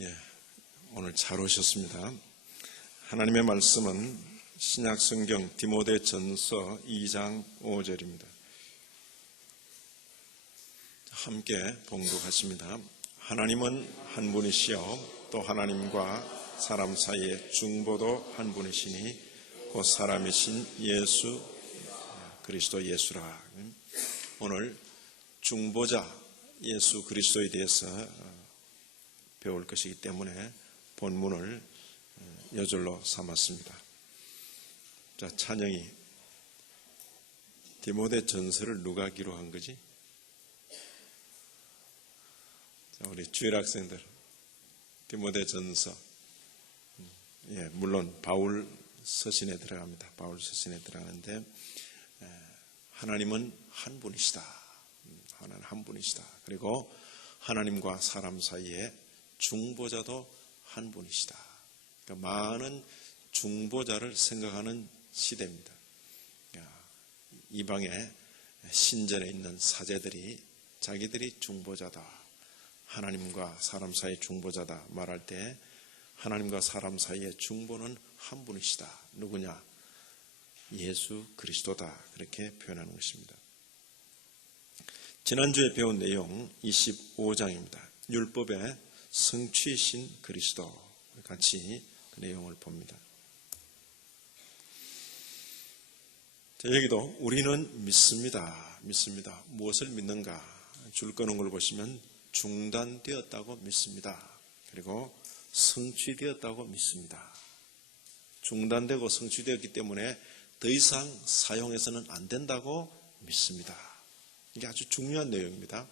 예, 오늘 잘 오셨습니다. 하나님의 말씀은 신약성경 디모데전서 2장 5절입니다. 함께 봉독하십니다. 하나님은 한 분이시요 또 하나님과 사람 사이의 중보도 한 분이시니 곧 사람이신 예수 그리스도 예수라. 오늘 중보자 예수 그리스도에 대해서 배울 것이기 때문에 본문을 여절로 삼았습니다. 자, 찬영이 디모데 전서를 누가 기록한 거지? 자, 우리 주일 학생들 디모데 전서, 예, 물론 바울 서신에 들어갑니다. 바울 서신에 들어가는데 하나님은 한 분이시다. 하나님 한 분이시다. 그리고 하나님과 사람 사이에 중보자도 한 분이시다. 그러니까 많은 중보자를 생각하는 시대입니다. 이방의 신전에 있는 사제들이 자기들이 중보자다, 하나님과 사람 사이의 중보자다 말할 때 하나님과 사람 사이의 중보는 한 분이시다. 누구냐? 예수 그리스도다. 그렇게 표현하는 것입니다. 지난주에 배운 내용 25장입니다. 율법의 성취이신 그리스도, 같이 그 내용을 봅니다. 자, 여기도 우리는 믿습니다. 무엇을 믿는가? 줄 거는 걸 보시면 중단되었다고 믿습니다. 그리고 성취되었다고 믿습니다. 중단되고 성취되었기 때문에 더 이상 사용해서는 안 된다고 믿습니다. 이게 아주 중요한 내용입니다.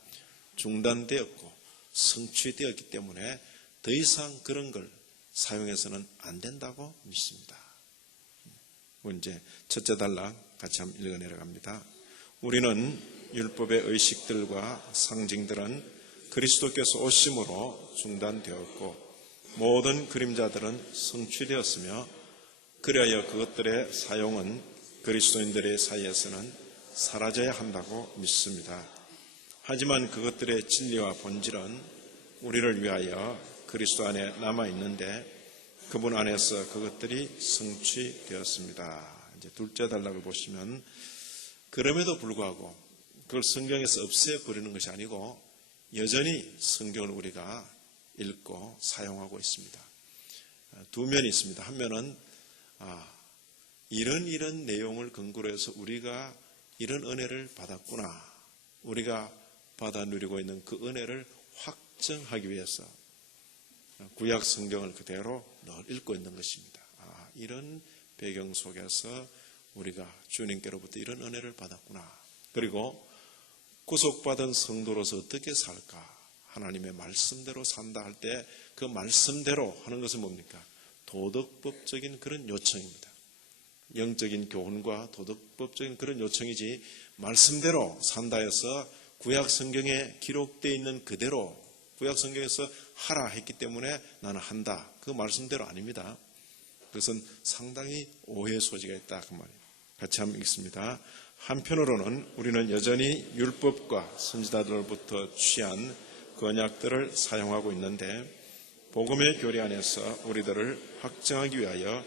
중단되었고 성취되었기 때문에 더 이상 그런 걸 사용해서는 안 된다고 믿습니다. 이제 첫째 단락 같이 한번 읽어 내려갑니다. 우리는 율법의 의식들과 상징들은 그리스도께서 오심으로 중단되었고 모든 그림자들은 성취되었으며 그리하여 그것들의 사용은 그리스도인들의 사이에서는 사라져야 한다고 믿습니다. 하지만 그것들의 진리와 본질은 우리를 위하여 그리스도 안에 남아있는데 그분 안에서 그것들이 성취되었습니다. 이제 둘째 단락을 보시면 그럼에도 불구하고 그걸 성경에서 없애버리는 것이 아니고 여전히 성경을 우리가 읽고 사용하고 있습니다. 두 면이 있습니다. 한 면은 이런 내용을 근거로 해서 우리가 이런 은혜를 받았구나, 우리가 받아 누리고 있는 그 은혜를 확증하기 위해서 구약 성경을 그대로 늘 읽고 있는 것입니다. 이런 배경 속에서 우리가 주님께로부터 이런 은혜를 받았구나. 그리고 구속받은 성도로서 어떻게 살까? 하나님의 말씀대로 산다 할 때 그 말씀대로 하는 것은 뭡니까? 도덕법적인 그런 요청입니다. 영적인 교훈과 도덕법적인 그런 요청이지 말씀대로 산다 해서 구약 성경에 기록되어 있는 그대로 구약 성경에서 하라 했기 때문에 나는 한다, 그 말씀대로 아닙니다. 그것은 상당히 오해의 소지가 있다 그 말이에요. 같이 한번 읽습니다. 한편으로는 우리는 여전히 율법과 선지자들로부터 취한 그 언약들을 사용하고 있는데 복음의 교리 안에서 우리들을 확증하기 위하여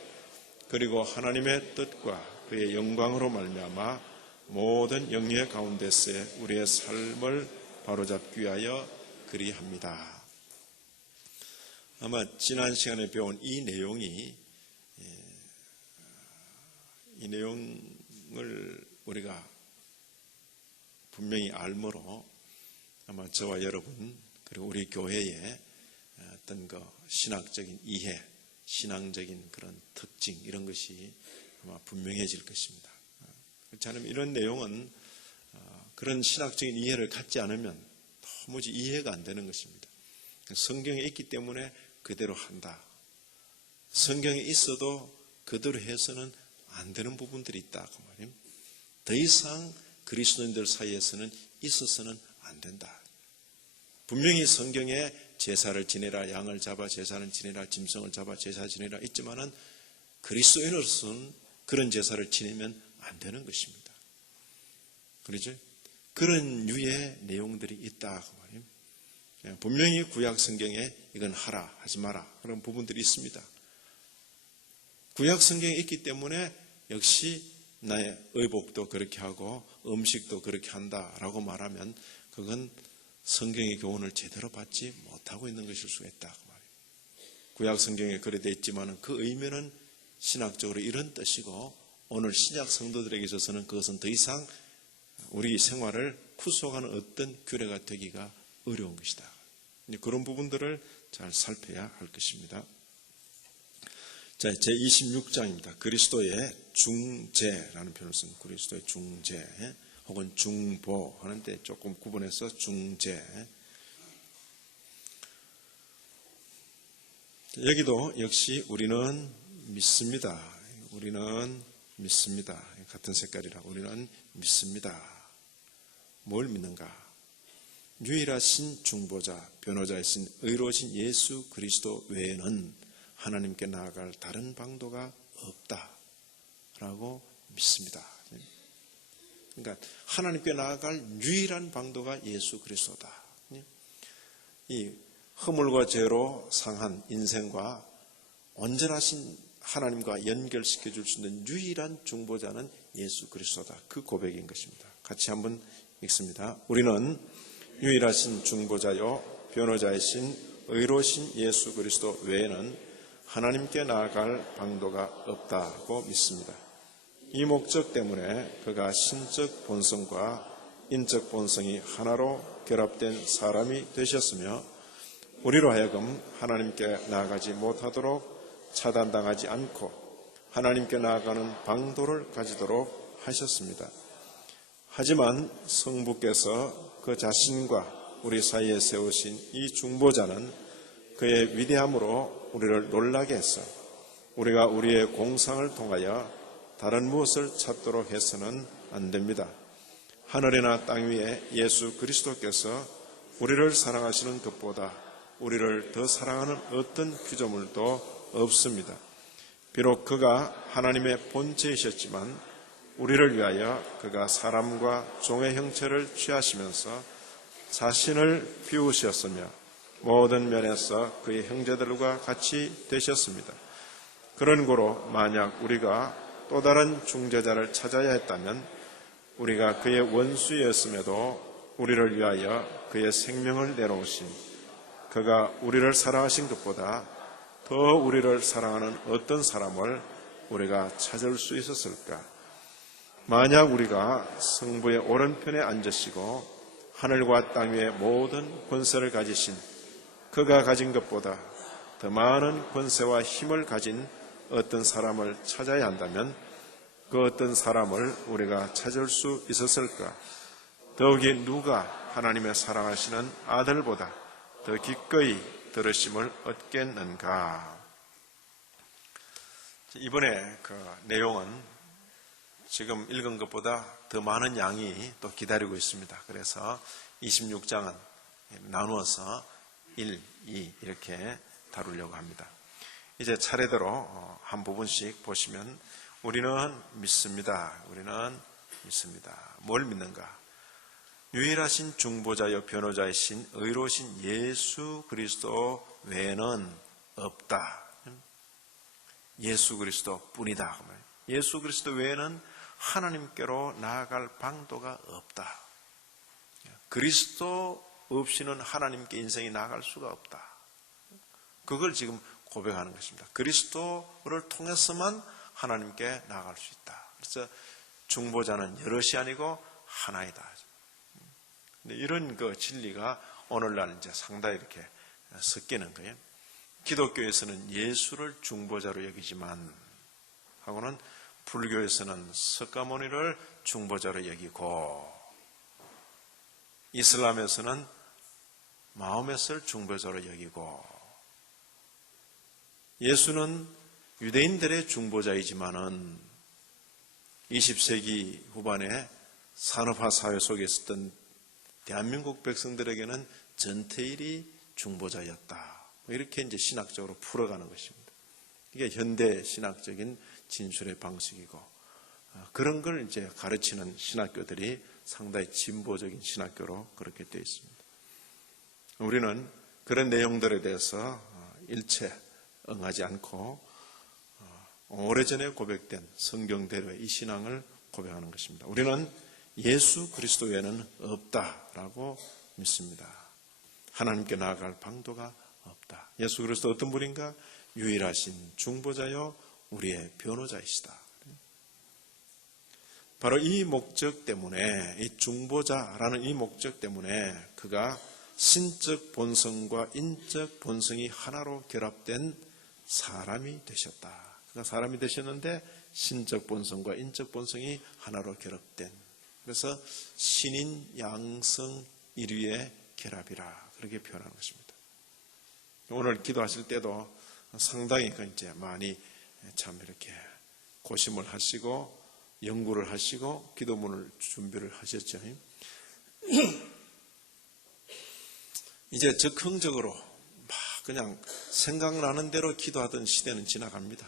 그리고 하나님의 뜻과 그의 영광으로 말미암아 모든 영예 가운데서의 우리의 삶을 바로잡기 위하여 그리합니다. 아마 지난 시간에 배운 이 내용을 우리가 분명히 알므로 아마 저와 여러분 그리고 우리 교회의 어떤 그 신학적인 이해, 신앙적인 그런 특징 이런 것이 아마 분명해질 것입니다. 그렇지 않으면 이런 내용은 그런 신학적인 이해를 갖지 않으면 도무지 이해가 안 되는 것입니다. 성경에 있기 때문에 그대로 한다. 성경에 있어도 그대로 해서는 안 되는 부분들이 있다 그 말이에요. 더 이상 그리스도인들 사이에서는 있어서는 안 된다. 분명히 성경에 제사를 지내라, 양을 잡아 제사를 지내라, 짐승을 잡아 제사 지내라 있지만은 그리스도인으로서는 그런 제사를 지내면 안 되는 것입니다. 그렇죠? 그런 유의 내용들이 있다 그 말이에요. 분명히 구약 성경에 이건 하라, 하지 마라 그런 부분들이 있습니다. 구약 성경에 있기 때문에 역시 나의 의복도 그렇게 하고 음식도 그렇게 한다라고 말하면 그건 성경의 교훈을 제대로 받지 못하고 있는 것일 수가 있다 그 말이에요. 구약 성경에 그래 되어 있지만 그 의미는 신학적으로 이런 뜻이고 오늘 신약 성도들에게 있어서는 그것은 더 이상 우리 생활을 구속하는 어떤 규례가 되기가 어려운 것이다. 그런 부분들을 잘 살펴야 할 것입니다. 자, 제26장입니다. 그리스도의 중재라는 표현을 쓴 그리스도의 중재 혹은 중보 하는데 조금 구분해서 중재. 여기도 역시 우리는 믿습니다. 우리는 믿습니다. 같은 색깔이라 우리는 믿습니다. 뭘 믿는가? 유일하신 중보자, 변호자이신 의로우신 예수 그리스도 외에는 하나님께 나아갈 다른 방도가 없다라고 믿습니다. 그러니까 하나님께 나아갈 유일한 방도가 예수 그리스도다. 이 허물과 죄로 상한 인생과 온전하신 하나님과 연결시켜 줄 수 있는 유일한 중보자는 예수 그리스도다. 그 고백인 것입니다. 같이 한번 읽습니다. 우리는 유일하신 중보자요 변호자이신 의로우신 예수 그리스도 외에는 하나님께 나아갈 방도가 없다고 믿습니다. 이 목적 때문에 그가 신적 본성과 인적 본성이 하나로 결합된 사람이 되셨으며 우리로 하여금 하나님께 나아가지 못하도록 차단당하지 않고 하나님께 나아가는 방도를 가지도록 하셨습니다. 하지만 성부께서 그 자신과 우리 사이에 세우신 이 중보자는 그의 위대함으로 우리를 놀라게 했어 우리가 우리의 공상을 통하여 다른 무엇을 찾도록 해서는 안 됩니다. 하늘이나 땅 위에 예수 그리스도께서 우리를 사랑하시는 것보다 우리를 더 사랑하는 어떤 피조물도 없습니다. 비록 그가 하나님의 본체이셨지만 우리를 위하여 그가 사람과 종의 형체를 취하시면서 자신을 비우셨으며 모든 면에서 그의 형제들과 같이 되셨습니다. 그런 고로 만약 우리가 또 다른 중재자를 찾아야 했다면 우리가 그의 원수였음에도 우리를 위하여 그의 생명을 내놓으신 그가 우리를 사랑하신 것보다 더 우리를 사랑하는 어떤 사람을 우리가 찾을 수 있었을까? 만약 우리가 성부의 오른편에 앉으시고 하늘과 땅 위의 모든 권세를 가지신 그가 가진 것보다 더 많은 권세와 힘을 가진 어떤 사람을 찾아야 한다면 그 어떤 사람을 우리가 찾을 수 있었을까? 더욱이 누가 하나님의 사랑하시는 아들보다 더 기꺼이 들으심을 얻겠는가? 이번에 그 내용은 지금 읽은 것보다 더 많은 양이 또 기다리고 있습니다. 그래서 26장은 나누어서 1, 2 이렇게 다루려고 합니다. 이제 차례대로 한 부분씩 보시면 우리는 믿습니다. 우리는 믿습니다. 뭘 믿는가? 유일하신 중보자여 변호자이신 의로우신 예수 그리스도 외에는 없다. 예수 그리스도 뿐이다. 예수 그리스도 외에는 하나님께로 나아갈 방도가 없다. 그리스도 없이는 하나님께 인생이 나아갈 수가 없다. 그걸 지금 고백하는 것입니다. 그리스도를 통해서만 하나님께 나아갈 수 있다. 그래서 중보자는 여럿이 아니고 하나이다. 이런 그 진리가 오늘날 이제 상당히 이렇게 섞이는 거예요. 기독교에서는 예수를 중보자로 여기지만 하고는 불교에서는 석가모니를 중보자로 여기고 이슬람에서는 마호멧을 중보자로 여기고 예수는 유대인들의 중보자이지만은 20세기 후반에 산업화 사회 속에 있었던 대한민국 백성들에게는 전태일이 중보자였다. 이렇게 이제 신학적으로 풀어가는 것입니다. 이게 현대 신학적인 진술의 방식이고 그런 걸 이제 가르치는 신학교들이 상당히 진보적인 신학교로 그렇게 되어 있습니다. 우리는 그런 내용들에 대해서 일체 응하지 않고 오래전에 고백된 성경대로의 이 신앙을 고백하는 것입니다. 우리는 예수 그리스도 외에는 없다라고 믿습니다. 하나님께 나아갈 방도가 없다. 예수 그리스도 어떤 분인가? 유일하신 중보자요 우리의 변호자이시다. 바로 이 목적 때문에, 이 중보자라는 이 목적 때문에 그가 신적 본성과 인적 본성이 하나로 결합된 사람이 되셨다. 그가 사람이 되셨는데 신적 본성과 인적 본성이 하나로 결합된, 그래서 신인 양성 일위의 결합이라 그렇게 표현하는 것입니다. 오늘 기도하실 때도 상당히 이제 많이 참 이렇게 고심을 하시고 연구를 하시고 기도문을 준비를 하셨죠. 이제 즉흥적으로 막 그냥 생각나는 대로 기도하던 시대는 지나갑니다.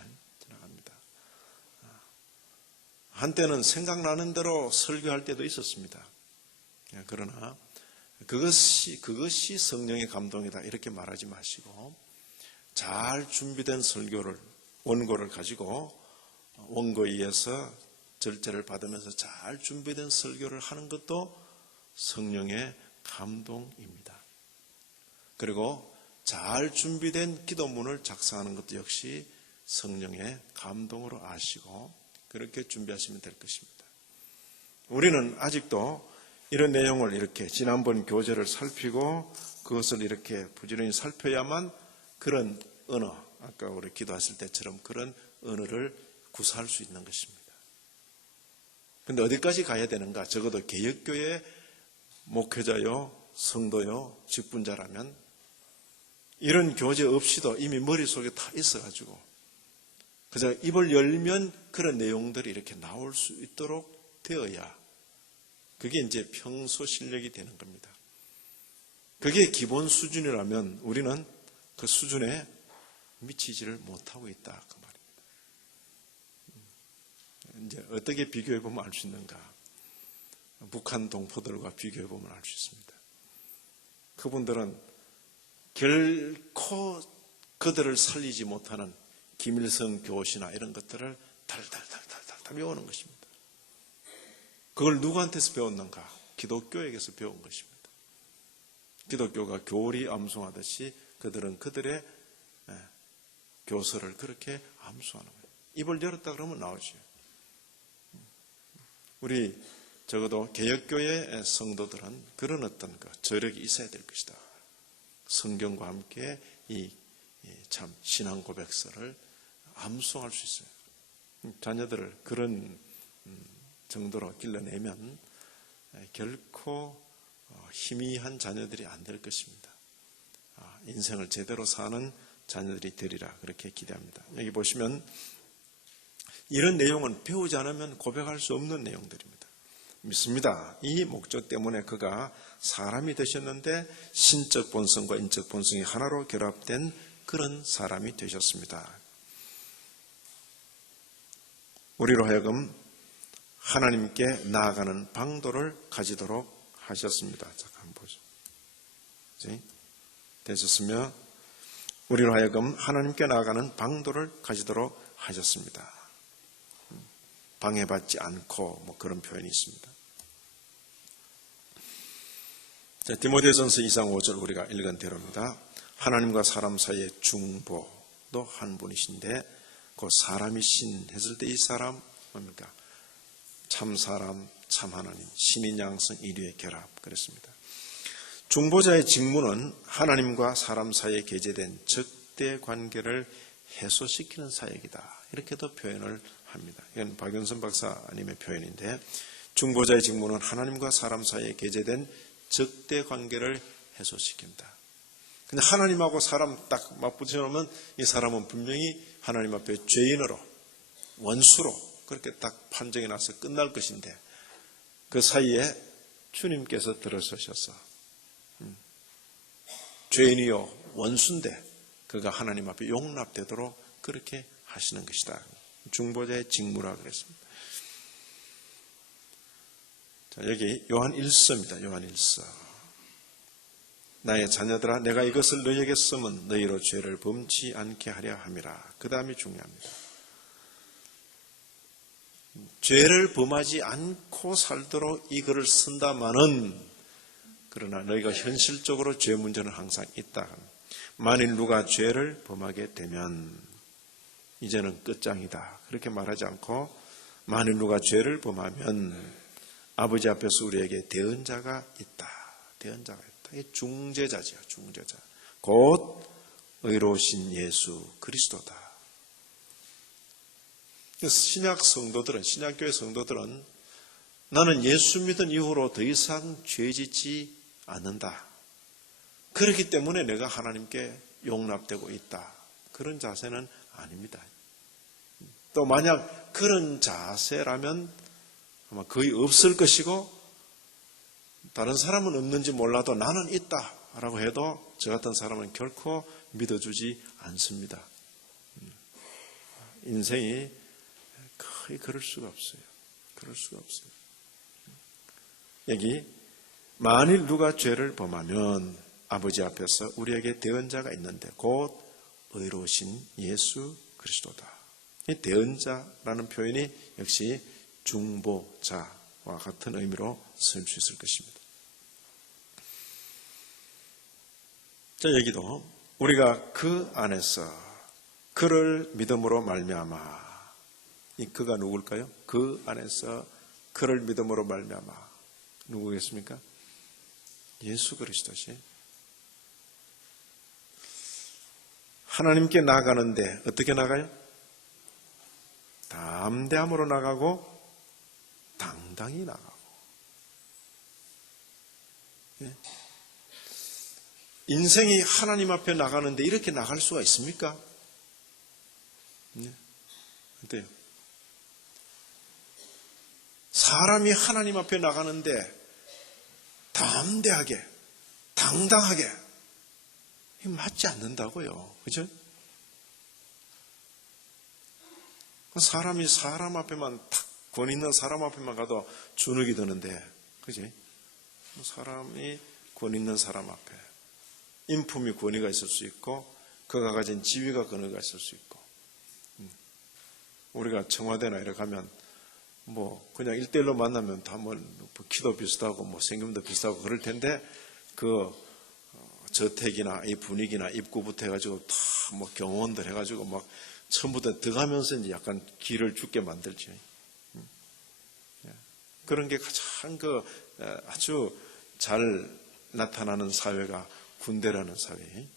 한때는 생각나는 대로 설교할 때도 있었습니다. 그러나 그것이 성령의 감동이다 이렇게 말하지 마시고, 잘 준비된 설교를, 원고를 가지고 원고에 의해서 절제를 받으면서 잘 준비된 설교를 하는 것도 성령의 감동입니다. 그리고 잘 준비된 기도문을 작성하는 것도 역시 성령의 감동으로 아시고 그렇게 준비하시면 될 것입니다. 우리는 아직도 이런 내용을 이렇게 지난번 교재를 살피고 그것을 이렇게 부지런히 살펴야만 그런 언어, 아까 우리 기도하실 때처럼 그런 언어를 구사할 수 있는 것입니다. 그런데 어디까지 가야 되는가? 적어도 개혁교회 목회자요, 성도요, 직분자라면 이런 교재 없이도 이미 머릿속에 다 있어가지고 그저 입을 열면 그런 내용들이 이렇게 나올 수 있도록 되어야 그게 이제 평소 실력이 되는 겁니다. 그게 기본 수준이라면 우리는 그 수준에 미치지를 못하고 있다 그 말입니다. 이제 어떻게 비교해 보면 알 수 있는가? 북한 동포들과 비교해 보면 알 수 있습니다. 그분들은 결코 그들을 살리지 못하는 김일성 교시나 이런 것들을 달달달달달 배우는 것입니다. 그걸 누구한테서 배웠는가? 기독교에게서 배운 것입니다. 기독교가 교리 암송하듯이 그들은 그들의 교서를 그렇게 암송하는 거예요. 입을 열었다 그러면 나오죠. 우리 적어도 개혁교회 성도들은 그런 어떤 저력이 있어야 될 것이다. 성경과 함께 이 참 신앙 고백서를 암송할 수 있어요. 자녀들을 그런 정도로 길러내면 결코 희미한 자녀들이 안 될 것입니다. 인생을 제대로 사는 자녀들이 되리라 그렇게 기대합니다. 여기 보시면 이런 내용은 배우지 않으면 고백할 수 없는 내용들입니다. 믿습니다. 이 목적 때문에 그가 사람이 되셨는데 신적 본성과 인적 본성이 하나로 결합된 그런 사람이 되셨습니다. 우리로 하여금 하나님께 나아가는 방도를 가지도록 하셨습니다. 잠깐 보죠. 되셨으며 우리로 하여금 하나님께 나아가는 방도를 가지도록 하셨습니다. 방해받지 않고 그런 표현이 있습니다. 자, 디모데전서 2장 5절 우리가 읽은 대로입니다. 하나님과 사람 사이의 중보도 한 분이신데 그 사람이 신 했을 때 이 사람 뭡니까? 참 사람, 참 하나님, 신인 양성 일위의 결합 그랬습니다. 중보자의 직무는 하나님과 사람 사이에 게재된 적대 관계를 해소시키는 사역이다. 이렇게도 표현을 합니다. 이건 박윤선 박사님의 표현인데 중보자의 직무는 하나님과 사람 사이에 게재된 적대 관계를 해소시킨다. 근데 하나님하고 사람 딱 맞붙여놓으면 이 사람은 분명히 하나님 앞에 죄인으로 원수로 그렇게 딱 판정이 나서 끝날 것인데 그 사이에 주님께서 들어서셔서 죄인이요 원수인데 그가 하나님 앞에 용납되도록 그렇게 하시는 것이다. 중보자의 직무라 그랬습니다. 자, 여기 요한 1서입니다. 요한 1서. 나의 자녀들아 내가 이것을 너희에게 쓰면 너희로 죄를 범치 않게 하려 함이라. 그 다음이 중요합니다. 죄를 범하지 않고 살도록 이 글을 쓴다마는, 그러나 너희가 현실적으로 죄 문제는 항상 있다. 만일 누가 죄를 범하게 되면 이제는 끝장이다. 그렇게 말하지 않고 만일 누가 죄를 범하면 아버지 앞에서 우리에게 대언자가 있다. 대언자가 있다. 이게 중재자지요. 중재자. 곧 의로우신 예수 그리스도다. 신약 성도들은, 신약교회 성도들은 나는 예수 믿은 이후로 더 이상 죄 짓지 않는다. 그렇기 때문에 내가 하나님께 용납되고 있다. 그런 자세는 아닙니다. 또 만약 그런 자세라면 아마 거의 없을 것이고, 다른 사람은 없는지 몰라도 나는 있다라고 해도 저 같은 사람은 결코 믿어주지 않습니다. 인생이 거의 그럴 수가 없어요. 그럴 수가 없어요. 여기 만일 누가 죄를 범하면 아버지 앞에서 우리에게 대언자가 있는데 곧 의로우신 예수 그리스도다. 이 대언자라는 표현이 역시 중보자와 같은 의미로 쓰일 수 있을 것입니다. 자, 여기도 우리가 그 안에서 그를 믿음으로 말미암아, 이 그가 누굴까요? 그 안에서 그를 믿음으로 말미암아 누구겠습니까? 예수 그리스도시. 하나님께 나아가는데 어떻게 나가요? 담대함으로 나가고 당당히 나가고. 예? 인생이 하나님 앞에 나가는데 이렇게 나갈 수가 있습니까? 네. 어때요? 사람이 하나님 앞에 나가는데 담대하게, 당당하게, 이게 맞지 않는다고요. 그죠? 사람이 사람 앞에만 탁, 권 있는 사람 앞에만 가도 주눅이 드는데, 그지? 사람이 권 있는 사람 앞에, 인품이 권위가 있을 수 있고, 그가 가진 지위가 권위가 있을 수 있고, 우리가 청와대나 이렇게 가면, 그냥 1대1로 만나면 다 키도 비슷하고, 생김도 비슷하고 그럴 텐데, 저택이나 이 분위기나 입구부터 해가지고 다 경호원들 해가지고 막 처음부터 들어가면서 이제 약간 기를 죽게 만들죠. 그런 게 가장 아주 잘 나타나는 사회가 군대라는 사회.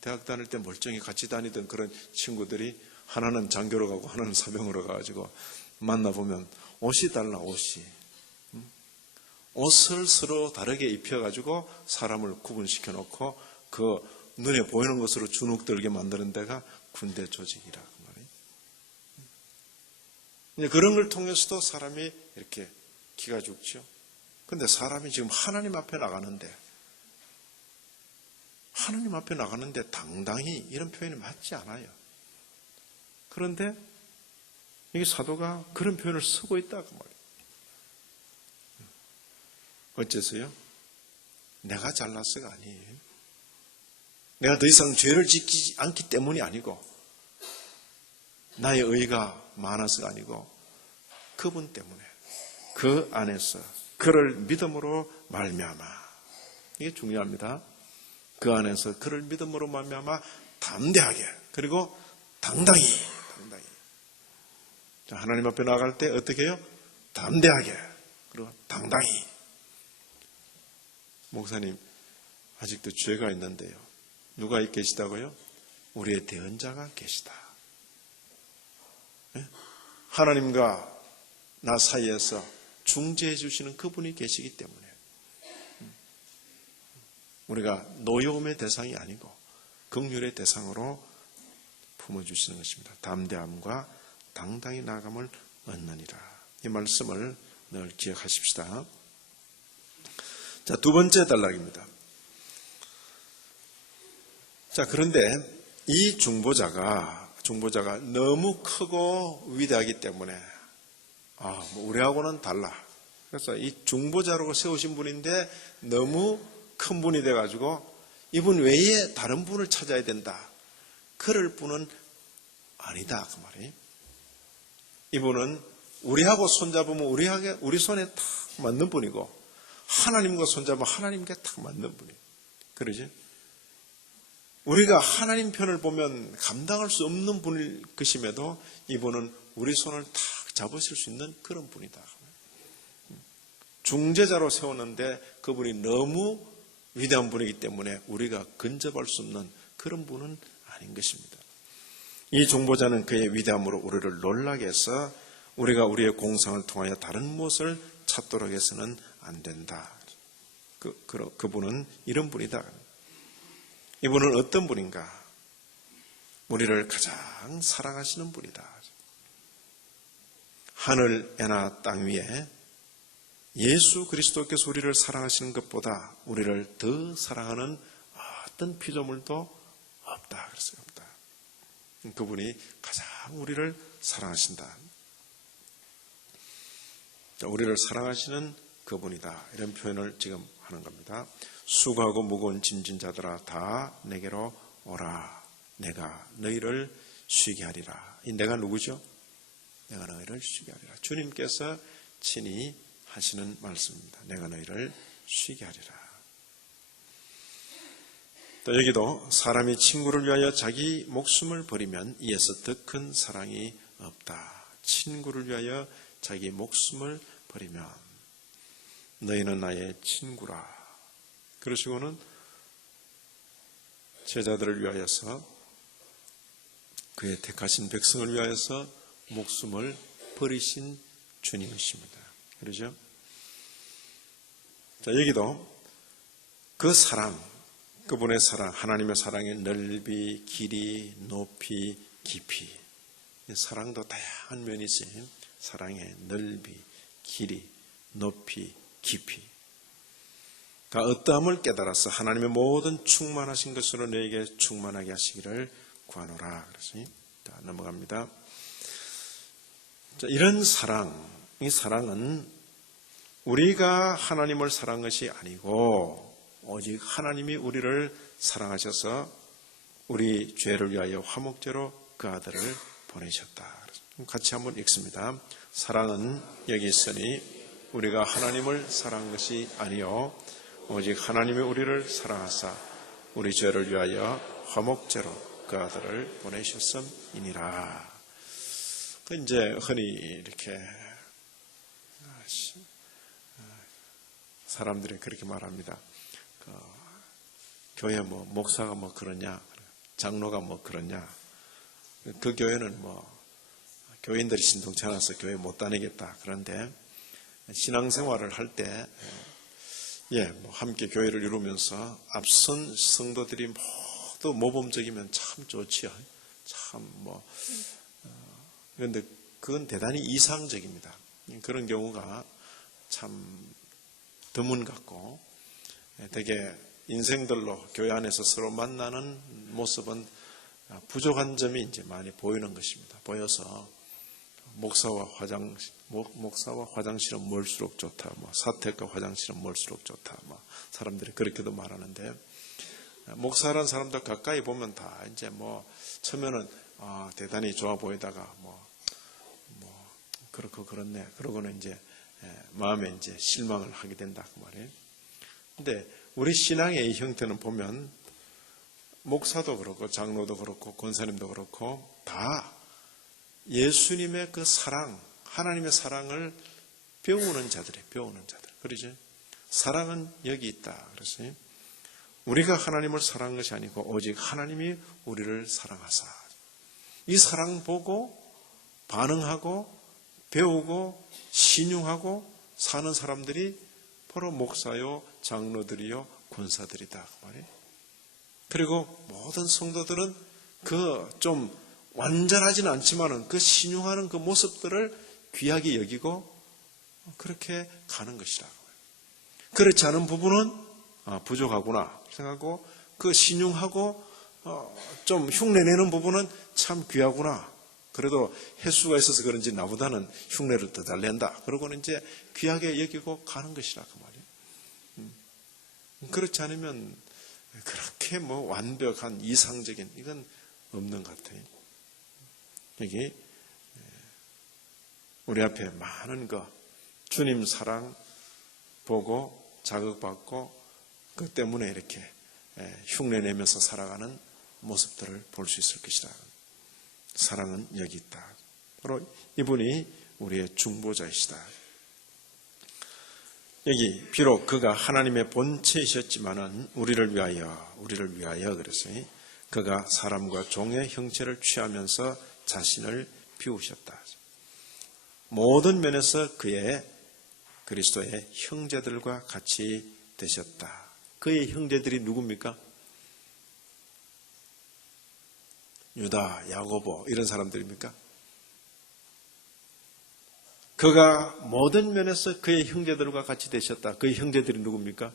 대학 다닐 때 멀쩡히 같이 다니던 그런 친구들이 하나는 장교로 가고 하나는 사병으로 가가지고 만나보면 옷이 달라, 옷이. 옷을 서로 다르게 입혀가지고 사람을 구분시켜 놓고 그 눈에 보이는 것으로 주눅 들게 만드는 데가 군대 조직이라고 말이에요. 그런 걸 통해서도 사람이 이렇게 기가 죽죠. 근데 사람이 지금 하나님 앞에 나가는데 당당히 이런 표현이 맞지 않아요. 그런데 이게 사도가 그런 표현을 쓰고 있다고 말이에요. 어째서요? 내가 잘났어가 아니에요. 내가 더 이상 죄를 짓지 않기 때문이 아니고, 나의 의가 많아서가 아니고, 그분 때문에, 그 안에서 그를 믿음으로 말미암아. 이게 중요합니다. 그 안에서 그를 믿음으로 말미암아 담대하게, 그리고 당당히. 자, 하나님 앞에 나갈 때 어떻게 해요? 담대하게, 그리고 당당히. 목사님, 아직도 죄가 있는데요. 누가 계시다고요? 우리의 대언자가 계시다. 네? 하나님과 나 사이에서 중재해 주시는 그분이 계시기 때문에 우리가 노여움의 대상이 아니고 긍휼의 대상으로 품어주시는 것입니다. 담대함과 당당히 나아감을 얻느니라. 이 말씀을 늘 기억하십시다. 자, 두 번째 단락입니다. 자, 그런데 이 중보자가 너무 크고 위대하기 때문에 우리하고는 달라. 그래서 이 중보자로 세우신 분인데 너무 큰 분이 돼가지고 이분 외에 다른 분을 찾아야 된다. 그럴 분은 아니다. 그 말이. 이분은 우리하고 손잡으면 우리 손에 딱 맞는 분이고 하나님과 손잡으면 하나님께 딱 맞는 분이에요. 그러지? 우리가 하나님 편을 보면 감당할 수 없는 분일 것임에도 이분은 우리 손을 탁 잡으실 수 있는 그런 분이다. 중재자로 세웠는데 그분이 너무 위대한 분이기 때문에 우리가 근접할 수 없는 그런 분은 아닌 것입니다. 이 중보자는 그의 위대함으로 우리를 놀라게 해서 우리가 우리의 공상을 통하여 다른 무엇을 찾도록 해서는 안 된다. 그분은 이런 분이다. 이분은 어떤 분인가? 우리를 가장 사랑하시는 분이다. 하늘에나 땅 위에 예수 그리스도께서 우리를 사랑하시는 것보다 우리를 더 사랑하는 어떤 피조물도 없다. 그래서 없다. 그분이 가장 우리를 사랑하신다. 우리를 사랑하시는 그분이다. 이런 표현을 지금 하는 겁니다. 수고하고 무거운 짐진 자들아 다 내게로 오라. 내가 너희를 쉬게 하리라. 이 내가 누구죠? 내가 너희를 쉬게 하리라. 주님께서 친히 하시는 말씀입니다. 내가 너희를 쉬게 하리라. 또 여기도 사람이 친구를 위하여 자기 목숨을 버리면 이에서 더 큰 사랑이 없다. 친구를 위하여 자기 목숨을 버리면 너희는 나의 친구라. 그러시고는 제자들을 위하여서 그의 택하신 백성을 위하여서 목숨을 버리신 주님이십니다. 그러죠? 자, 여기도 그 사랑, 그분의 사랑, 하나님의 사랑의 넓이, 길이, 높이, 깊이. 사랑도 다양한 면이지. 사랑의 넓이, 길이, 높이, 깊이. 어떠함을 깨달아서 하나님의 모든 충만하신 것으로 너에게 충만하게 하시기를 구하노라. 그래서 넘어갑니다. 자, 이런 사랑, 이 사랑은 우리가 하나님을 사랑한 것이 아니고 오직 하나님이 우리를 사랑하셔서 우리 죄를 위하여 화목제로 그 아들을 보내셨다. 같이 한번 읽습니다. 사랑은 여기 있으니 우리가 하나님을 사랑한 것이 아니요 오직 하나님이 우리를 사랑하사 우리 죄를 위하여 화목제로 그 아들을 보내셨음이니라. 이제 흔히 이렇게 사람들이 그렇게 말합니다. 교회 목사가 그러냐, 장로가 그러냐. 그 교회는 교인들이 신통치 않아서 교회 못 다니겠다. 그런데 신앙생활을 할 때, 함께 교회를 이루면서 앞선 성도들이 모두 모범적이면 참 좋지요. 그런데 그건 대단히 이상적입니다. 그런 경우가 참 드문 같고, 되게 인생들로 교회 안에서 서로 만나는 모습은 부족한 점이 이제 많이 보이는 것입니다. 보여서 목사와 화장실은 멀수록 좋다. 사택과 화장실은 멀수록 좋다. 사람들이 그렇게도 말하는데, 목사라는 사람도 가까이 보면 다 이제 처음에는 대단히 좋아 보이다가 그렇고 그렇네. 그러고는 이제 마음에 이제 실망을 하게 된다 그 말이에요. 근데 우리 신앙의 이 형태는 보면 목사도 그렇고 장로도 그렇고 권사님도 그렇고 다 예수님의 그 사랑, 하나님의 사랑을 배우는 자들이에요. 배우는 자들. 그러죠? 사랑은 여기 있다. 그래서 우리가 하나님을 사랑한 것이 아니고 오직 하나님이 우리를 사랑하사. 이 사랑 보고 반응하고 배우고 신용하고 사는 사람들이 바로 목사요, 장로들이요, 권사들이다. 그 말이에요. 그리고 모든 성도들은 그 좀 완전하지는 않지만은 그 신용하는 그 모습들을 귀하게 여기고 그렇게 가는 것이다. 그렇지 않은 부분은 부족하구나 생각하고 그 신용하고 좀 흉내내는 부분은 참 귀하구나. 그래도 횟수가 있어서 그런지 나보다는 흉내를 더 잘 낸다. 그러고는 이제 귀하게 여기고 가는 것이라 그 말이에요. 그렇지 않으면 그렇게 완벽한 이상적인 이건 없는 것 같아요. 여기 우리 앞에 많은 주님 사랑 보고 자극받고 그 때문에 이렇게 흉내내면서 살아가는 모습들을 볼 수 있을 것이다. 사랑은 여기 있다. 바로 이분이 우리의 중보자이시다. 여기 비록 그가 하나님의 본체이셨지만은 우리를 위하여 그랬어요. 그가 사람과 종의 형체를 취하면서 자신을 비우셨다. 모든 면에서 그리스도의 형제들과 같이 되셨다. 그의 형제들이 누굽니까? 유다, 야고보 이런 사람들입니까? 그가 모든 면에서 그의 형제들과 같이 되셨다. 그의 형제들이 누굽니까?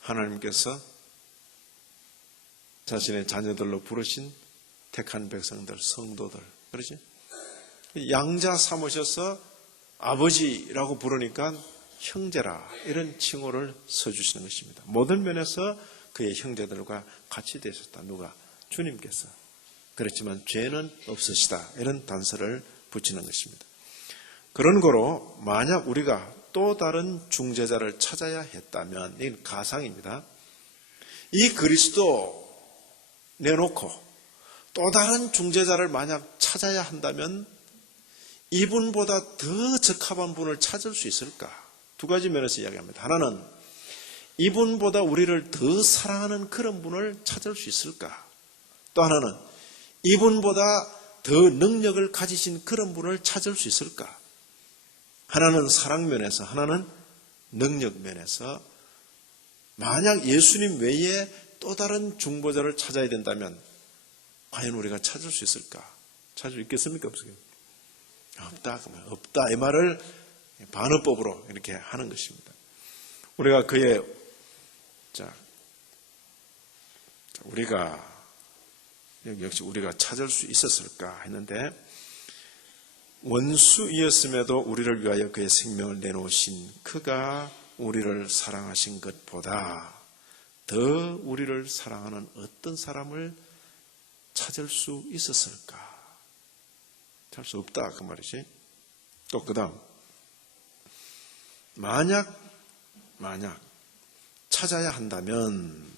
하나님께서 자신의 자녀들로 부르신 택한 백성들, 성도들, 그러지? 양자 삼으셔서 아버지라고 부르니까 형제라 이런 칭호를 써주시는 것입니다. 모든 면에서 그의 형제들과 같이 되셨다. 누가? 주님께서. 그렇지만 죄는 없으시다. 이런 단서를 붙이는 것입니다. 그런 거로 만약 우리가 또 다른 중재자를 찾아야 했다면, 이건 가상입니다. 이 그리스도 내놓고 또 다른 중재자를 만약 찾아야 한다면 이분보다 더 적합한 분을 찾을 수 있을까? 두 가지 면에서 이야기합니다. 하나는 이분보다 우리를 더 사랑하는 그런 분을 찾을 수 있을까? 또 하나는 이분보다 더 능력을 가지신 그런 분을 찾을 수 있을까? 하나는 사랑 면에서, 하나는 능력 면에서 만약 예수님 외에 또 다른 중보자를 찾아야 된다면 과연 우리가 찾을 수 있을까? 찾을 수 있겠습니까? 없습니까? 없다. 없다. 이 말을 반어법으로 이렇게 하는 것입니다. 우리가 우리가 역시 우리가 찾을 수 있었을까 했는데, 원수이었음에도 우리를 위하여 그의 생명을 내놓으신 그가 우리를 사랑하신 것보다 더 우리를 사랑하는 어떤 사람을 찾을 수 있었을까? 찾을 수 없다 그 말이지. 또 그 다음, 만약 찾아야 한다면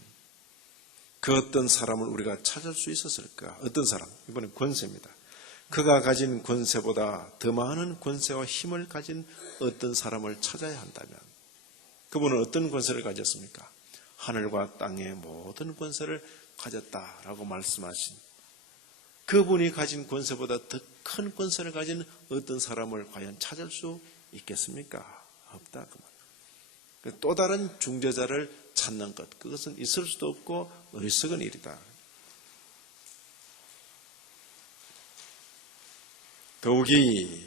그 어떤 사람을 우리가 찾을 수 있었을까? 어떤 사람? 이번엔 권세입니다. 그가 가진 권세보다 더 많은 권세와 힘을 가진 어떤 사람을 찾아야 한다면, 그분은 어떤 권세를 가졌습니까? 하늘과 땅의 모든 권세를 가졌다라고 말씀하신 그분이 가진 권세보다 더 큰 권세를 가진 어떤 사람을 과연 찾을 수 있겠습니까? 없다 그 말. 또 다른 중재자를 찾는 것, 그것은 있을 수도 없고 어리석은 일이다. 더욱이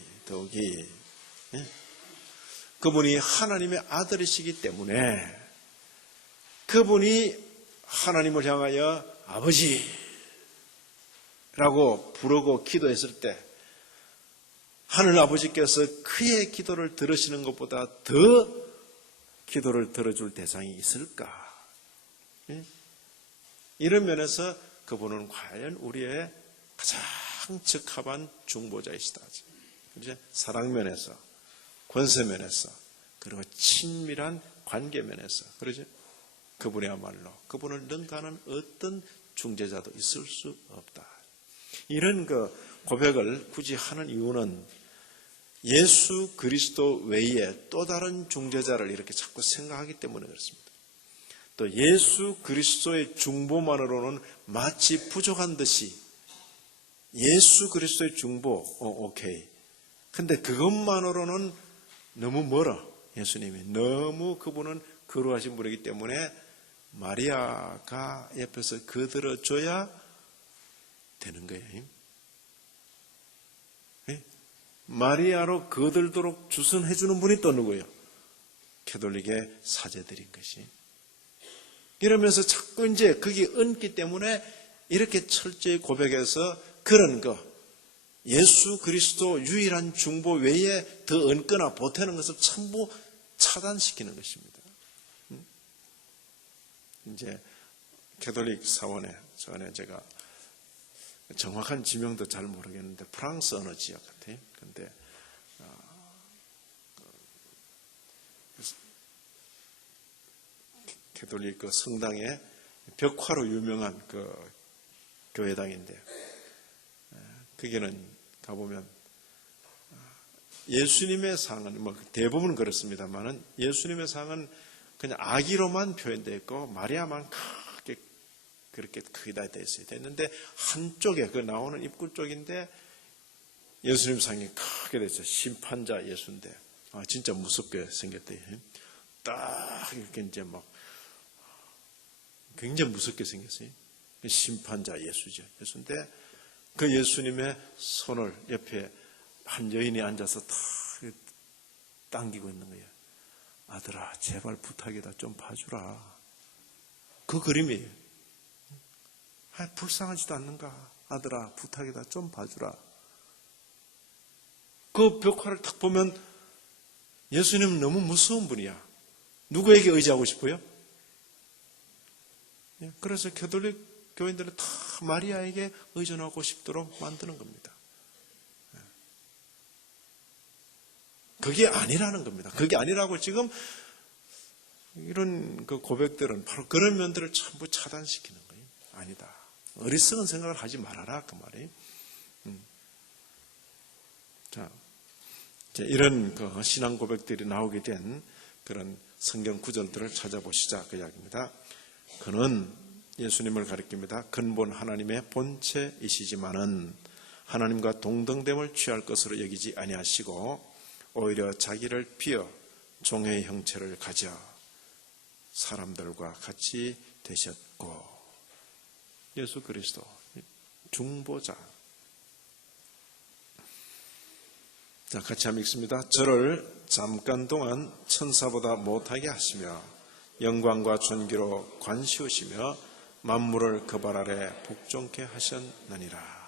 그분이 하나님의 아들이시기 때문에 그분이 하나님을 향하여 아버지라고 부르고 기도했을 때 하늘 아버지께서 그의 기도를 들으시는 것보다 더 기도를 들어줄 대상이 있을까? 이런 면에서 그분은 과연 우리의 가장 적합한 중보자이시다. 사랑 면에서, 권세 면에서, 그리고 친밀한 관계 면에서, 그러죠? 그분이야말로 그분을 능가하는 어떤 중재자도 있을 수 없다. 이런 고백을 굳이 하는 이유는 예수 그리스도 외에 또 다른 중재자를 이렇게 자꾸 생각하기 때문에 그렇습니다. 또 예수 그리스도의 중보만으로는 마치 부족한 듯이 예수 그리스도의 중보, 오케이. 근데 그것만으로는 너무 멀어. 예수님이 너무 그분은 거룩하신 분이기 때문에 마리아가 옆에서 거들어줘야 되는 거예요. 마리아로 거들도록 주선해주는 분이 또 누구예요? 캐톨릭의 사제들인 것이. 이러면서 자꾸 이제 거기 얹기 때문에 이렇게 철저히 고백해서 그런 예수 그리스도 유일한 중보 외에 더 얹거나 보태는 것을 전부 차단시키는 것입니다. 이제 캐톨릭 사원에 전에 제가 정확한 지명도 잘 모르겠는데 프랑스 어느 지역 같아요. 근데 캐톨릭 그 성당에 벽화로 유명한 그 교회당인데, 거기는 가보면 예수님의 상은 뭐 대부분 그렇습니다만은 예수님의 상은 그냥 아기로만 표현되어 있고 마리아만 크게 그렇게 크게 되어 있어요. 됐는데 한쪽에 그 나오는 입구 쪽인데 예수님 상이 크게 됐어요. 심판자 예수인데 진짜 무섭게 생겼대요. 딱 이렇게 이제 막 굉장히 무섭게 생겼어요. 심판자 예수죠. 예수인데 그 예수님의 손을 옆에 한 여인이 앉아서 다 당기고 있는 거예요. 아들아, 제발 부탁이다. 좀 봐주라. 그 그림이에요. 불쌍하지도 않는가? 아들아, 부탁이다. 좀 봐주라. 그 벽화를 딱 보면 예수님은 너무 무서운 분이야. 누구에게 의지하고 싶어요? 그래서 캐톨릭 교인들은 다 마리아에게 의존하고 싶도록 만드는 겁니다. 그게 아니라는 겁니다. 그게 아니라고 지금 이런 그 고백들은 바로 그런 면들을 전부 차단시키는 거예요. 아니다. 어리석은 생각을 하지 말아라. 그 말이에요. 자, 이제 이런 그 신앙 고백들이 나오게 된 그런 성경 구절들을 찾아보시자 그 이야기입니다. 그는 예수님을 가리킵니다. 근본 하나님의 본체이시지만은 하나님과 동등됨을 취할 것으로 여기지 아니하시고 오히려 자기를 비어 종의 형체를 가져 사람들과 같이 되셨고, 예수 그리스도 중보자. 자, 같이 한번 읽습니다. 저를 잠깐 동안 천사보다 못하게 하시며 영광과 존귀로 관시우시며 만물을 그 발 아래 복종케 하셨느니라.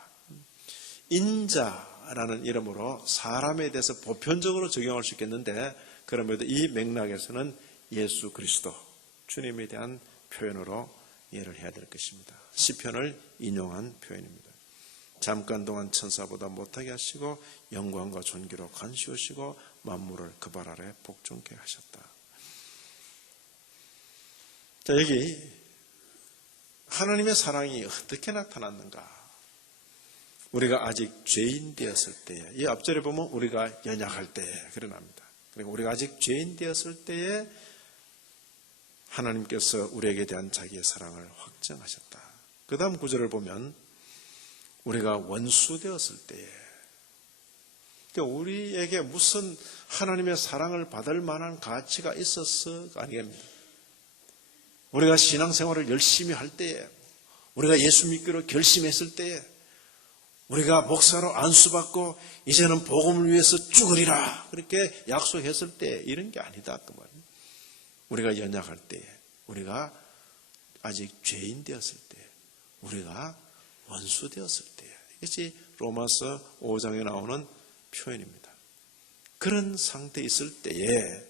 인자라는 이름으로 사람에 대해서 보편적으로 적용할 수 있겠는데, 그럼에도 이 맥락에서는 예수 그리스도 주님에 대한 표현으로 이해를 해야 될 것입니다. 시편을 인용한 표현입니다. 잠깐 동안 천사보다 못하게 하시고 영광과 존귀로 관시우시고 만물을 그 발 아래 복종케 하셨다. 자, 여기 하나님의 사랑이 어떻게 나타났는가? 우리가 아직 죄인 되었을 때에, 이 앞절에 보면 우리가 연약할 때에 그래 납니다. 그리고 우리가 아직 죄인 되었을 때에 하나님께서 우리에게 대한 자기의 사랑을 확정하셨다. 그 다음 구절을 보면 우리가 원수 되었을 때에, 그러니까 우리에게 무슨 하나님의 사랑을 받을 만한 가치가 있었어가 아니겠습니까? 우리가 신앙생활을 열심히 할 때에, 우리가 예수 믿기로 결심했을 때에, 우리가 목사로 안수받고 이제는 복음을 위해서 죽으리라 그렇게 약속했을 때 이런 게 아니다 그 말이에요. 우리가 연약할 때에, 우리가 아직 죄인 되었을 때, 우리가 원수 되었을 때, 이것이 로마서 5장에 나오는 표현입니다. 그런 상태에 있을 때에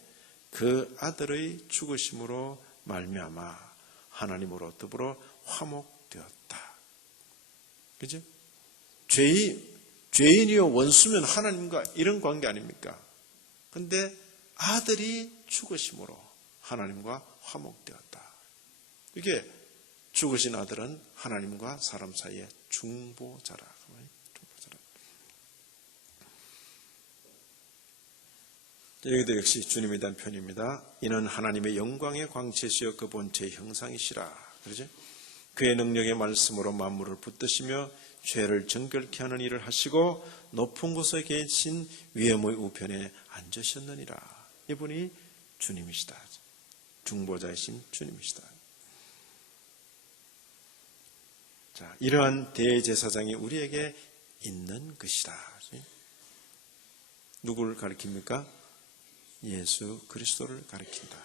그 아들의 죽으심으로 말미암아 하나님으로 더불어 화목되었다. 그죠? 죄인이요 원수면 하나님과 이런 관계 아닙니까? 그런데 아들이 죽으심으로 하나님과 화목되었다. 이게 죽으신 아들은 하나님과 사람 사이의 중보자라. 여기도 역시 주님에 대한 표현입니다. 이는 하나님의 영광의 광채시여 그 본체의 형상이시라. 그러죠? 그의 능력의 말씀으로 만물을 붙드시며 죄를 정결케 하는 일을 하시고 높은 곳에 계신 위엄의 우편에 앉으셨느니라. 이분이 주님이시다. 중보자이신 주님이시다. 자, 이러한 대제사장이 우리에게 있는 것이다. 누구를 가리킵니까? 예수 그리스도를 가리킨다.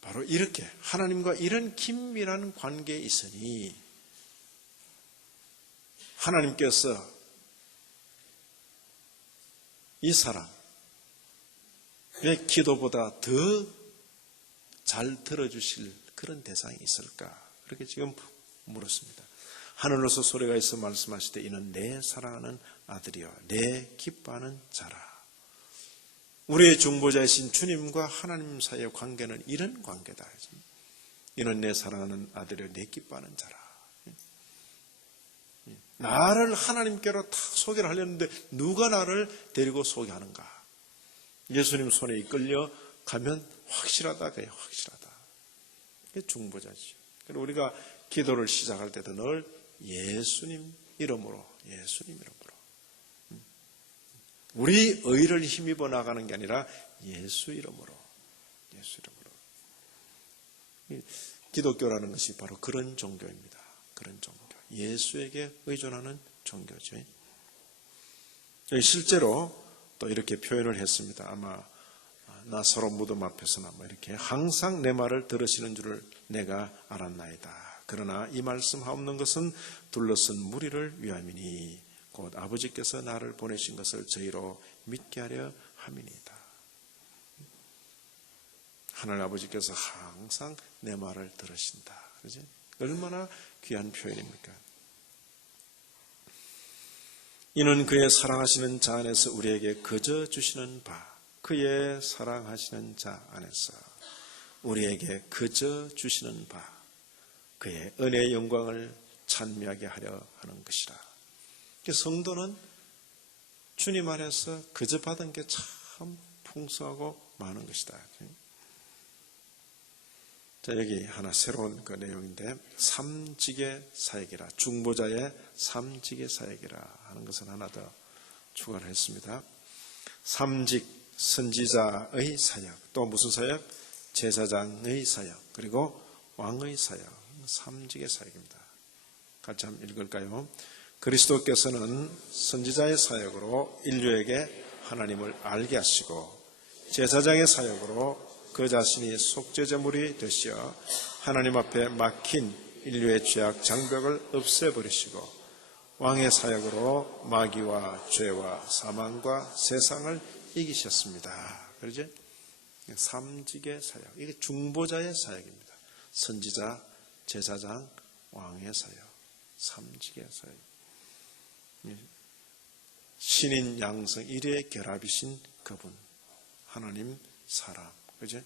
바로 이렇게 하나님과 이런 긴밀한 관계에 있으니 하나님께서 이 사람, 왜 기도보다 더 잘 들어주실 그런 대상이 있을까? 그렇게 지금 물었습니다. 하늘로서 소리가 있어 말씀하실 때 이는 내 사랑하는 아들이요 내 기뻐하는 자라. 우리의 중보자이신 주님과 하나님 사이의 관계는 이런 관계다. 이는 내 사랑하는 아들이요 내 기뻐하는 자라. 나를 하나님께로 다 소개를 하려는데 누가 나를 데리고 소개하는가? 예수님 손에 이끌려 가면 확실하다 그래요. 확실하다. 이게 중보자죠. 그리고 우리가 기도를 시작할 때도 늘 예수님 이름으로 우리 의를 힘입어 나가는 게 아니라 예수 이름으로 기독교라는 것이 바로 그런 종교입니다. 그런 종교. 예수에게 의존하는 종교죠. 실제로 또 이렇게 표현을 했습니다. 아마 나사로 무덤 앞에서나 이렇게 항상 내 말을 들으시는 줄을 내가 알았나이다. 그러나 이 말씀 하옵는 것은 둘러쓴 무리를 위함이니 곧 아버지께서 나를 보내신 것을 저희로 믿게 하려 함이니이다. 하늘 아버지께서 항상 내 말을 들으신다. 그렇지? 얼마나 귀한 표현입니까? 이는 그의 사랑하시는 자 안에서 우리에게 거저 주시는 바, 그의 사랑하시는 자 안에서 우리에게 거저 주시는 바, 그의 은혜의 영광을 찬미하게 하려 하는 것이라. 성도는 주님 안에서 거저 받은 게 참 풍성하고 많은 것이다. 자, 여기 하나 새로운 그 내용인데, 삼직의 사역이라, 중보자의 삼직의 사역이라 하는 것을 하나 더 추가를 했습니다. 삼직, 선지자의 사역, 또 무슨 사역? 제사장의 사역, 그리고 왕의 사역, 삼직의 사역입니다. 같이 한번 읽을까요? 그리스도께서는 선지자의 사역으로 인류에게 하나님을 알게 하시고, 제사장의 사역으로 그 자신이 속죄제물이 되시어 하나님 앞에 막힌 인류의 죄악 장벽을 없애버리시고, 왕의 사역으로 마귀와 죄와 사망과 세상을 이기셨습니다. 그러죠? 삼직의 사역, 이게 중보자의 사역입니다. 선지자, 제사장, 왕의 사역, 삼직의 사역. 신인 양성 일의 결합이신 그분, 하나님, 사람, 그죠?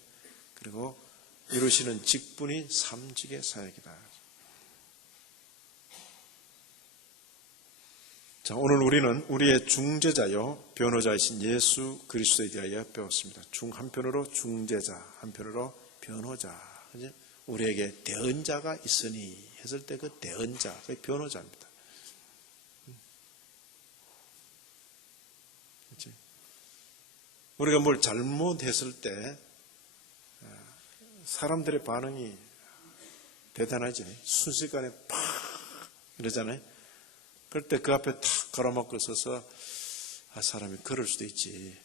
그리고 이루시는 직분이 삼직의 사역이다. 자, 오늘 우리는 우리의 중재자요 변호자이신 예수 그리스도에 대하여 배웠습니다. 한편으로 중재자, 한편으로 변호자. 그죠? 우리에게 대언자가 있으니 했을 때 그 대언자, 그 변호자입니다. 그치? 우리가 뭘 잘못했을 때 사람들의 반응이 대단하지. 순식간에 팍 이러잖아요. 그럴 때 그 앞에 탁 가로막고 서서 사람이 그럴 수도 있지.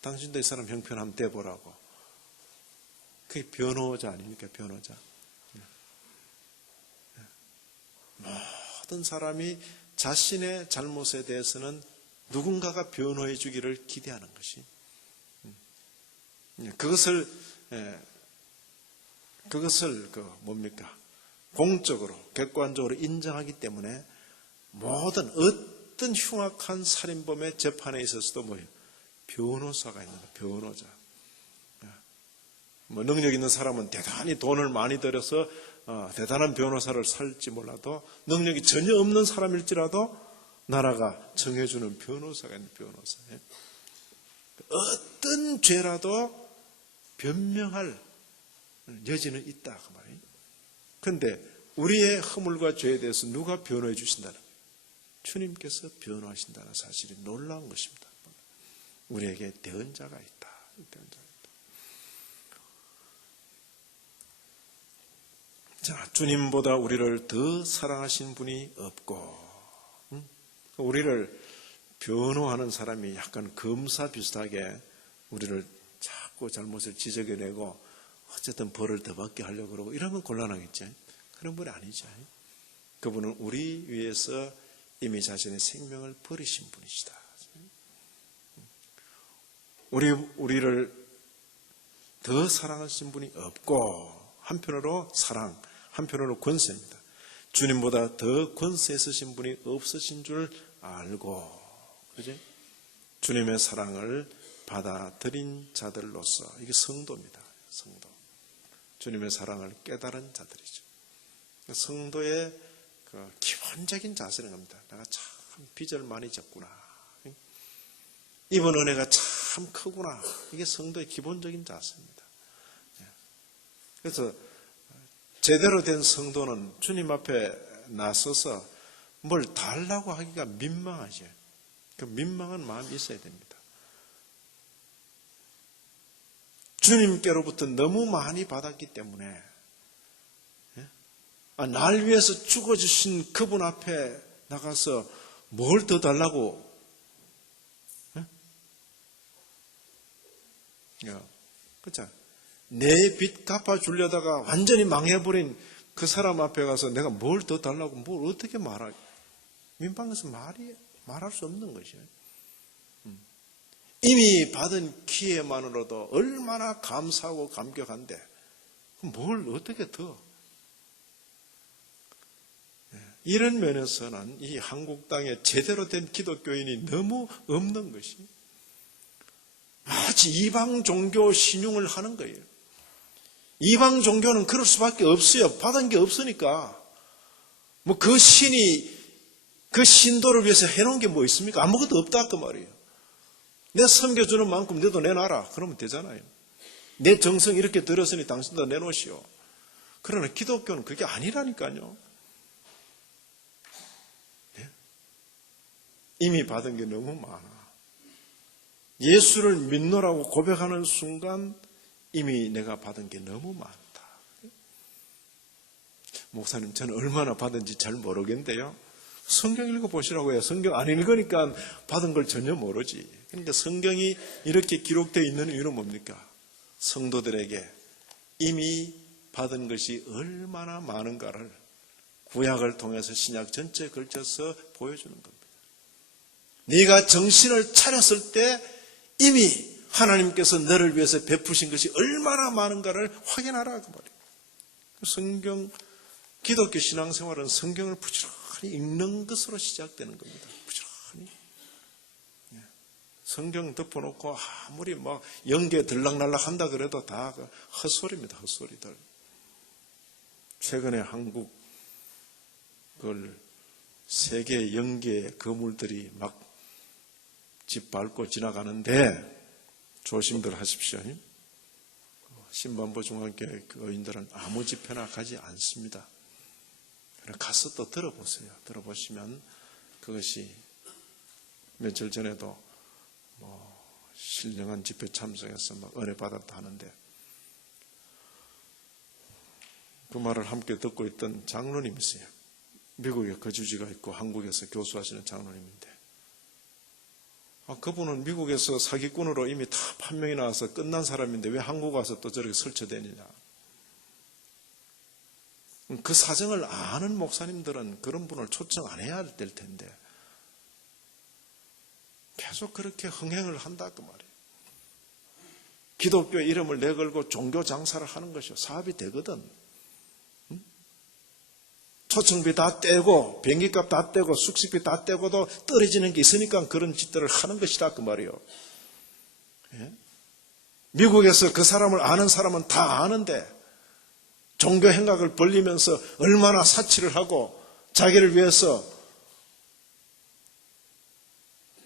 당신도 이 사람 형편한번 대보라고. 그게 변호자 아닙니까? 변호자. 모든 사람이 자신의 잘못에 대해서는 누군가가 변호해 주기를 기대하는 것이. 그것을 공적으로, 객관적으로 인정하기 때문에 모든 어떤 흉악한 살인범의 재판에 있어서도 변호사가 있는 거예요. 변호자. 능력 있는 사람은 대단히 돈을 많이 들여서 대단한 변호사를 살지 몰라도 능력이 전혀 없는 사람일지라도 나라가 정해주는 변호사가 있는 변호사. 어떤 죄라도 변명할 여지는 있다 그 말이에요. 그런데 우리의 허물과 죄에 대해서 누가 변호해 주신다는, 주님께서 변호하신다는 사실이 놀라운 것입니다. 우리에게 대언자가 있다. 자, 주님보다 우리를 더 사랑하신 분이 없고, 우리를 변호하는 사람이 약간 검사 비슷하게 우리를 자꾸 잘못을 지적해내고 어쨌든 벌을 더 받게 하려고 그러고 이러면 곤란하겠죠. 그런 분이 아니죠. 그분은 우리 위해서 이미 자신의 생명을 버리신 분이시다. 우리를 더 사랑하신 분이 없고, 한편으로 사랑, 한편으로 권세입니다. 주님보다 더 권세 있으신 분이 없으신 줄 알고, 그죠? 주님의 사랑을 받아들인 자들로서, 이게 성도입니다. 성도. 주님의 사랑을 깨달은 자들이죠. 성도의 그 기본적인 자세는 겁니다. 내가 참 빚을 많이 졌구나. 이번 은혜가 참 크구나. 이게 성도의 기본적인 자세입니다. 그래서 제대로 된 성도는 주님 앞에 나서서 뭘 달라고 하기가 민망하죠. 그 민망한 마음이 있어야 됩니다. 주님께로부터 너무 많이 받았기 때문에 날 위해서 죽어주신 그분 앞에 나가서 뭘 더 달라고 그렇죠? 내 빚 갚아주려다가 완전히 망해버린 그 사람 앞에 가서 내가 뭘 더 달라고 뭘 어떻게 말할 민방에서 말할 수 없는 것이에요. 이미 받은 기회만으로도 얼마나 감사하고 감격한데 뭘 어떻게 더 이런 면에서는 이 한국 땅에 제대로 된 기독교인이 너무 없는 것이 마치 이방 종교 신용을 하는 거예요. 이방 종교는 그럴 수밖에 없어요. 받은 게 없으니까. 뭐 그 신이 그 신도를 위해서 해놓은 게 뭐 있습니까? 아무것도 없다 그 말이에요. 내 섬겨주는 만큼 너도 내놔라. 그러면 되잖아요. 내 정성 이렇게 들었으니 당신도 내놓으시오. 그러나 기독교는 그게 아니라니까요. 네? 이미 받은 게 너무 많아. 예수를 믿노라고 고백하는 순간 이미 내가 받은 게 너무 많다. 목사님, 저는 얼마나 받은지 잘 모르겠는데요. 성경 읽어보시라고 해요. 성경 안 읽으니까 받은 걸 전혀 모르지. 그러니까 성경이 이렇게 기록되어 있는 이유는 뭡니까? 성도들에게 이미 받은 것이 얼마나 많은가를 구약을 통해서 신약 전체에 걸쳐서 보여주는 겁니다. 네가 정신을 차렸을 때 이미 하나님께서 너를 위해서 베푸신 것이 얼마나 많은가를 확인하라 그 말이에요. 성경, 기독교 신앙생활은 성경을 부지런히 읽는 것으로 시작되는 겁니다. 부지런히. 성경 덮어놓고 아무리 막 연계 들락날락 한다 그래도 다 헛소리입니다. 헛소리들. 최근에 한국 세계 연계 거물들이 막 집 밟고 지나가는데 조심들 하십시오. 신반부 중앙교회 교인들은 아무 집회나 가지 않습니다. 가서 또 들어보세요. 들어보시면 그것이 며칠 전에도 신령한 집회 참석해서 은혜 받았다 하는데 그 말을 함께 듣고 있던 장로님이세요. 미국에 거주지가 있고 한국에서 교수하시는 장로님인데 그분은 미국에서 사기꾼으로 이미 다 판명이 나와서 끝난 사람인데 왜 한국 와서 또 저렇게 설쳐대느냐. 그 사정을 아는 목사님들은 그런 분을 초청 안 해야 될 텐데 계속 그렇게 흥행을 한다 그 말이에요. 기독교 이름을 내걸고 종교 장사를 하는 것이요. 사업이 되거든. 초청비 다 떼고 비행기값 다 떼고 숙식비 다 떼고도 떨어지는 게 있으니까 그런 짓들을 하는 것이다 그 말이에요. 예? 미국에서 그 사람을 아는 사람은 다 아는데 종교 행각을 벌리면서 얼마나 사치를 하고 자기를 위해서.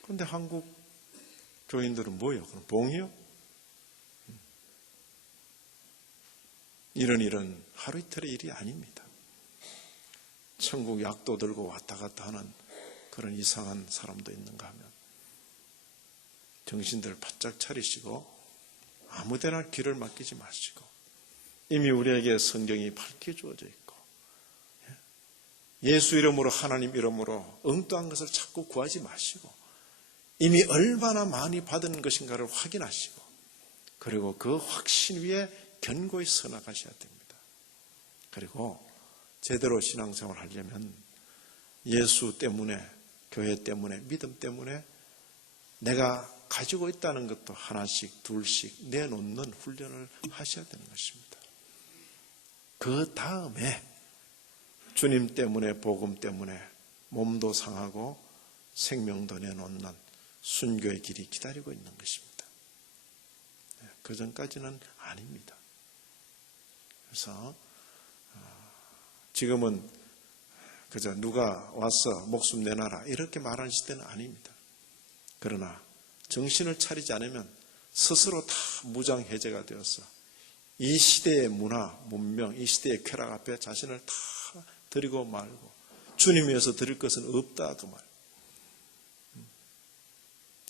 그런데 한국 교인들은 뭐예요? 그럼 봉이요? 이런 일은 하루 이틀의 일이 아닙니다. 천국 약도 들고 왔다 갔다 하는 그런 이상한 사람도 있는가 하면 정신들 바짝 차리시고 아무데나 길을 맡기지 마시고 이미 우리에게 성경이 밝게 주어져 있고 예수 이름으로 하나님 이름으로 엉뚱한 것을 자꾸 구하지 마시고 이미 얼마나 많이 받은 것인가를 확인하시고 그리고 그 확신 위에 견고히 서 나가셔야 됩니다. 그리고 제대로 신앙생활을 하려면 예수 때문에, 교회 때문에, 믿음 때문에 내가 가지고 있다는 것도 하나씩 둘씩 내놓는 훈련을 하셔야 되는 것입니다. 그 다음에 주님 때문에, 복음 때문에 몸도 상하고 생명도 내놓는 순교의 길이 기다리고 있는 것입니다. 그 전까지는 아닙니다. 그래서 지금은 그저 누가 와서 목숨 내놔라 이렇게 말하는 시대는 아닙니다. 그러나 정신을 차리지 않으면 스스로 다 무장해제가 되어서 이 시대의 문화, 문명, 이 시대의 쾌락 앞에 자신을 다 드리고 말고 주님 위해서 드릴 것은 없다 그 말.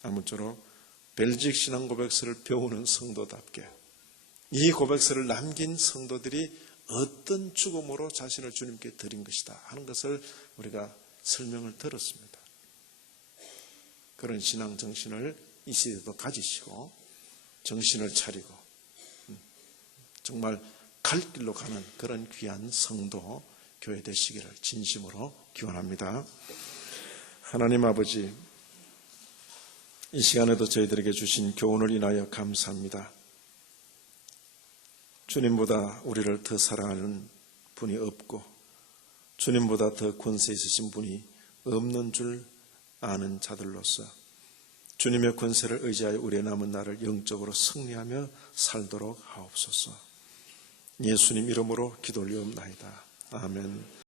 아무쪼록 벨직 신앙 고백서를 배우는 성도답게 이 고백서를 남긴 성도들이 어떤 죽음으로 자신을 주님께 드린 것이다 하는 것을 우리가 설명을 들었습니다. 그런 신앙 정신을 이 시대도 가지시고 정신을 차리고 정말 갈 길로 가는 그런 귀한 성도 교회 되시기를 진심으로 기원합니다. 하나님 아버지, 이 시간에도 저희들에게 주신 교훈을 인하여 감사합니다. 주님보다 우리를 더 사랑하는 분이 없고 주님보다 더 권세 있으신 분이 없는 줄 아는 자들로서 주님의 권세를 의지하여 우리의 남은 날을 영적으로 승리하며 살도록 하옵소서. 예수님 이름으로 기도 올리옵나이다. 아멘.